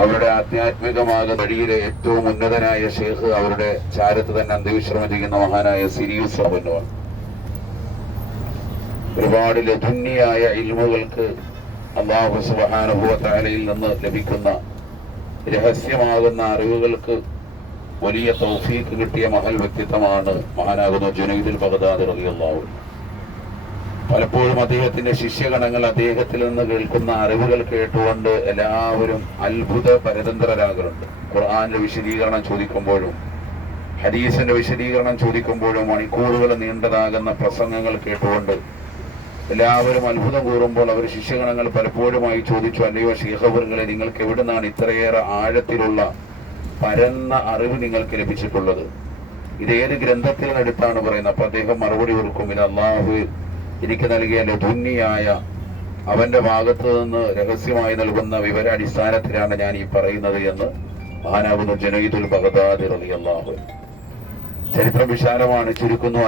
അവരുടെ ആധ്യാത്മികമായ വഴിയിലെ ഏറ്റവും ഉന്നതനായ ഷേഖ് അവരുടെ ചാരത്ത് തന്നെ അന്ത്യവിശ്രമം ചെയ്യുന്ന മഹാനായ സിരിയൂസ് അബന്നുവാണ്. ഒരുപാട് ലധുന്യായ ഇൽമുകൾക്ക് അല്ലാഹു സുബ്ഹാനഹു വ തആലയിൽ നിന്ന് ലഭിക്കുന്ന രഹസ്യമാകുന്ന അറിവുകൾക്ക് വലിയ തൗഫീഖ് കിട്ടിയ മഹൽ വ്യക്തിത്വമാണ് മഹാനാകുന്ന ജുനൈദുൽ ബഗ്ദാദി റളിയല്ലാഹു അൻഹു. പലപ്പോഴും അദ്ദേഹത്തിന്റെ ശിഷ്യഗണങ്ങൾ അദ്ദേഹത്തിൽ നിന്ന് കേൾക്കുന്ന അറിവുകൾ കേട്ടുകൊണ്ട് എല്ലാവരും അത്ഭുത പരതന്ത്രരാകലുണ്ട്. ഖുർആന്റെ വിശദീകരണം ചോദിക്കുമ്പോഴും ഹദീസിന്റെ വിശദീകരണം ചോദിക്കുമ്പോഴും മണിക്കൂറുകൾ നീണ്ടതാകുന്ന പ്രസംഗങ്ങൾ കേട്ടുകൊണ്ട് എല്ലാവരും അത്ഭുതം കൂറുമ്പോൾ അവർ ശിഷ്യഗണങ്ങൾ പലപ്പോഴുമായി ചോദിച്ചു, അല്ലയോ ശൈഖുകളെ, നിങ്ങൾക്ക് എവിടുന്നാണ് ഇത്രയേറെ ആഴത്തിലുള്ള പരന്ന അറിവ് നിങ്ങൾക്ക് ലഭിച്ചിട്ടുള്ളത്? ഇതേത് ഗ്രന്ഥത്തിൽ നിന്നെടുത്താണ് പറയുന്നത്? അപ്പൊ അദ്ദേഹം മറുപടി കൊടുക്കും, ഇത് അല്ലാഹു എനിക്ക് നൽകിയ ലധുന്യായ അവന്റെ ഭാഗത്ത് നിന്ന് രഹസ്യമായി നൽകുന്ന വിവരാടിസ്ഥാനത്തിലാണ് ഞാൻ ഈ പറയുന്നത് എന്ന് മഹാനാകുന്ന ജുനൈദുൽ ബഗ്ദാദി റളിയല്ലാഹു അൻഹു. ചരിത്രം വിശാലമാണ്, ചുരുക്കുന്നു.